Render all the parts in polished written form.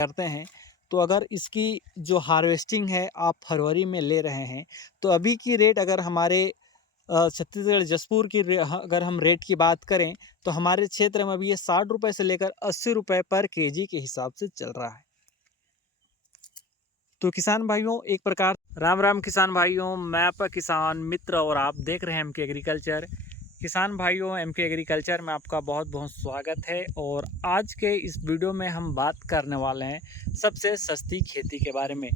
करते हैं, तो अगर इसकी जो हार्वेस्टिंग है आप फरवरी में ले रहे हैं, तो अभी की रेट अगर हमारे छत्तीसगढ़ जसपुर की अगर हम रेट की बात करें, तो हमारे क्षेत्र में अभी ये 60 रुपये से लेकर 80 रुपये पर केजी के हिसाब से चल रहा है। तो किसान भाइयों, एक प्रकार राम राम किसान भाइयों, मैं आपका किसान मित्र और आप देख रहे हैं एमके एग्रीकल्चर। किसान भाइयों, एमके एग्रीकल्चर में आपका बहुत बहुत स्वागत है। और आज के इस वीडियो में हम बात करने वाले हैं सबसे सस्ती खेती के बारे में।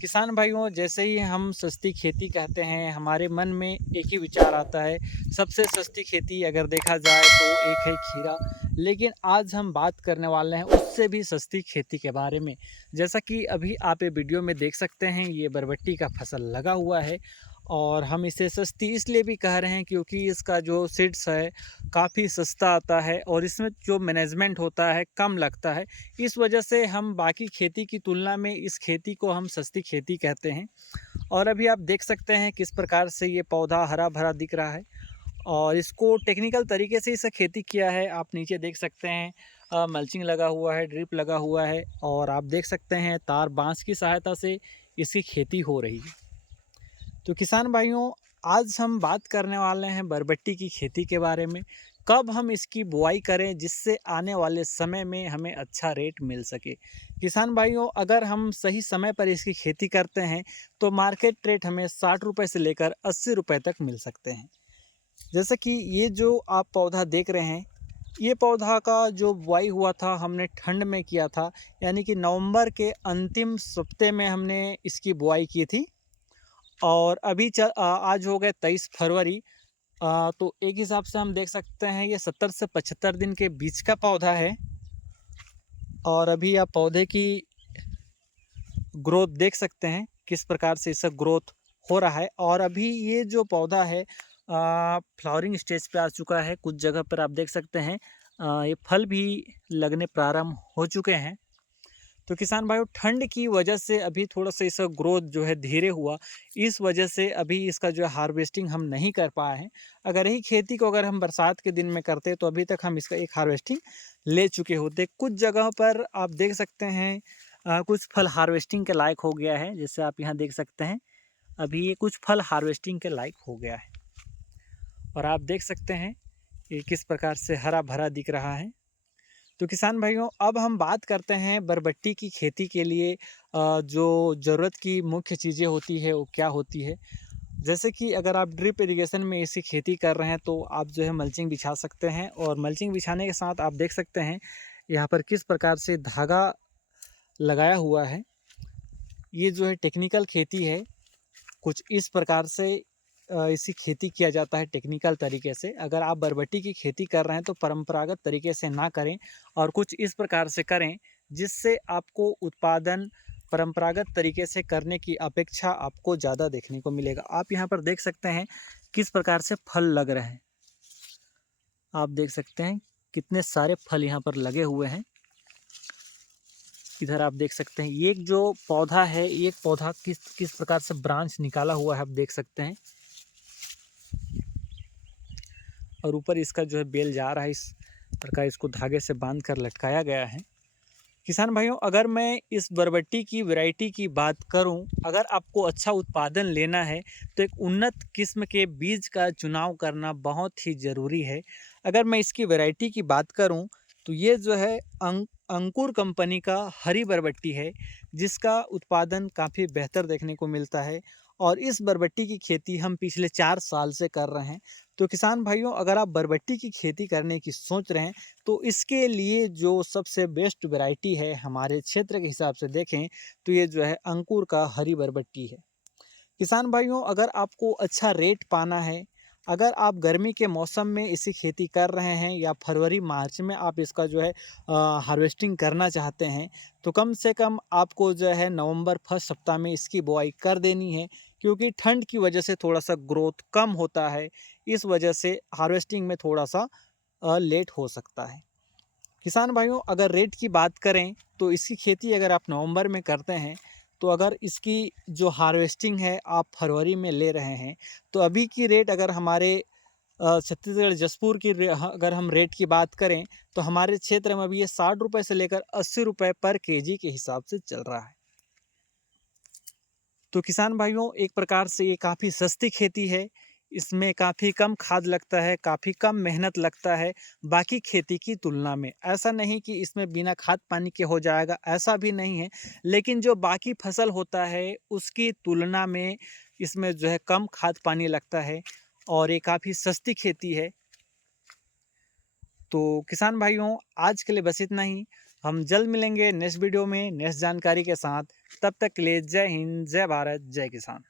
किसान भाइयों, जैसे ही हम सस्ती खेती कहते हैं, हमारे मन में एक ही विचार आता है, सबसे सस्ती खेती अगर देखा जाए तो एक है खीरा। लेकिन आज हम बात करने वाले हैं उससे भी सस्ती खेती के बारे में। जैसा कि अभी आप ये वीडियो में देख सकते हैं, ये बरबट्टी का फसल लगा हुआ है और हम इसे सस्ती इसलिए भी कह रहे हैं क्योंकि इसका जो सीड्स है काफ़ी सस्ता आता है और इसमें जो मैनेजमेंट होता है कम लगता है। इस वजह से हम बाकी खेती की तुलना में इस खेती को हम सस्ती खेती कहते हैं। और अभी आप देख सकते हैं किस प्रकार से ये पौधा हरा भरा दिख रहा है और इसको टेक्निकल तरीके से इसे खेती किया है। आप नीचे देख सकते हैं मल्चिंग लगा हुआ है, ड्रिप लगा हुआ है और आप देख सकते हैं तार बांस की सहायता से इसकी खेती हो रही है। तो किसान भाइयों, आज हम बात करने वाले हैं बरबट्टी की खेती के बारे में। कब हम इसकी बुआई करें जिससे आने वाले समय में हमें अच्छा रेट मिल सके। किसान भाइयों, अगर हम सही समय पर इसकी खेती करते हैं तो मार्केट रेट हमें 60 रुपये से लेकर 80 रुपये तक मिल सकते हैं। जैसे कि ये जो आप पौधा देख रहे हैं, ये पौधा का जो बुआई हुआ था हमने ठंड में किया था, यानी कि नवंबर के अंतिम सप्ताह में हमने इसकी बुआई की थी। और अभी आज हो गए 23 फरवरी। तो एक हिसाब से हम देख सकते हैं ये 70 से 75 दिन के बीच का पौधा है। और अभी आप पौधे की ग्रोथ देख सकते हैं किस प्रकार से इसका ग्रोथ हो रहा है। और अभी ये जो पौधा है फ्लावरिंग स्टेज पे आ चुका है। कुछ जगह पर आप देख सकते हैं ये फल भी लगने प्रारंभ हो चुके हैं। तो किसान भाइयों, ठंड की वजह से अभी थोड़ा सा इसका ग्रोथ जो है धीरे हुआ, इस वजह से अभी इसका जो है हार्वेस्टिंग हम नहीं कर पाए हैं। अगर यही खेती को अगर हम बरसात के दिन में करते तो अभी तक हम इसका एक हार्वेस्टिंग ले चुके होते। कुछ जगह पर आप देख सकते हैं कुछ फल हार्वेस्टिंग के लायक हो गया है, जैसे आप यहाँ देख सकते हैं अभी ये कुछ फल हार्वेस्टिंग के लायक हो गया है। और आप देख सकते हैं ये किस प्रकार से हरा भरा दिख रहा है। तो किसान भाइयों, अब हम बात करते हैं बरबट्टी की खेती के लिए जो ज़रूरत की मुख्य चीज़ें होती है वो क्या होती है। जैसे कि अगर आप ड्रिप इरिगेशन में इसकी खेती कर रहे हैं तो आप जो है मल्चिंग बिछा सकते हैं। और मल्चिंग बिछाने के साथ आप देख सकते हैं यहाँ पर किस प्रकार से धागा लगाया हुआ है। ये जो है टेक्निकल खेती है, कुछ इस प्रकार से इसी खेती किया जाता है टेक्निकल तरीके से। अगर आप बरबट्टी की खेती कर रहे हैं तो परंपरागत तरीके से ना करें और कुछ इस प्रकार से करें जिससे आपको उत्पादन परंपरागत तरीके से करने की अपेक्षा आपको ज़्यादा देखने को मिलेगा। आप यहाँ पर देख सकते हैं किस प्रकार से फल लग रहे हैं। आप देख सकते हैं कितने सारे फल यहाँ पर लगे हुए हैं। इधर आप देख सकते हैं ये जो पौधा है, ये पौधा किस किस प्रकार से ब्रांच निकाला हुआ है, आप देख सकते हैं। और ऊपर इसका जो है बेल जा रहा है, इस प्रकार इसको धागे से बांध कर लटकाया गया है। किसान भाइयों, अगर मैं इस बरबट्टी की वैरायटी की बात करूं, अगर आपको अच्छा उत्पादन लेना है तो एक उन्नत किस्म के बीज का चुनाव करना बहुत ही ज़रूरी है। अगर मैं इसकी वैरायटी की बात करूं तो ये जो है अंकुर कंपनी का हरी बरबट्टी है, जिसका उत्पादन काफ़ी बेहतर देखने को मिलता है। और इस बरबट्टी की खेती हम पिछले 4 साल से कर रहे हैं। तो किसान भाइयों, अगर आप बरबट्टी की खेती करने की सोच रहे हैं तो इसके लिए जो सबसे बेस्ट वैरायटी है हमारे क्षेत्र के हिसाब से देखें तो ये जो है अंकुर का हरी बरबट्टी है। किसान भाइयों, अगर आपको अच्छा रेट पाना है, अगर आप गर्मी के मौसम में इसी खेती कर रहे हैं या फरवरी मार्च में आप इसका जो है हार्वेस्टिंग करना चाहते हैं, तो कम से कम आपको जो है नवंबर फर्स्ट सप्ताह में इसकी बुआई कर देनी है। क्योंकि ठंड की वजह से थोड़ा सा ग्रोथ कम होता है, इस वजह से हार्वेस्टिंग में थोड़ा सा लेट हो सकता है। किसान भाइयों, अगर रेट की बात करें तो इसकी खेती अगर आप नवंबर में करते हैं, तो अगर इसकी जो हार्वेस्टिंग है आप फरवरी में ले रहे हैं, तो अभी की रेट अगर हमारे छत्तीसगढ़ जसपुर की अगर हम रेट की बात करें तो हमारे क्षेत्र में अभी ये 60 रुपये से लेकर 80 रुपये पर केजी के हिसाब से चल रहा है। तो किसान भाइयों, एक प्रकार से ये काफ़ी सस्ती खेती है। इसमें काफ़ी कम खाद लगता है, काफ़ी कम मेहनत लगता है बाकी खेती की तुलना में। ऐसा नहीं कि इसमें बिना खाद पानी के हो जाएगा, ऐसा भी नहीं है। लेकिन जो बाकी फसल होता है उसकी तुलना में इसमें जो है कम खाद पानी लगता है और ये काफ़ी सस्ती खेती है। तो किसान भाइयों, आज के लिए बस इतना ही। हम जल्द मिलेंगे नेक्स्ट वीडियो में नेक्स्ट जानकारी के साथ। तब तक के लिए जय हिंद, जय भारत, जय किसान।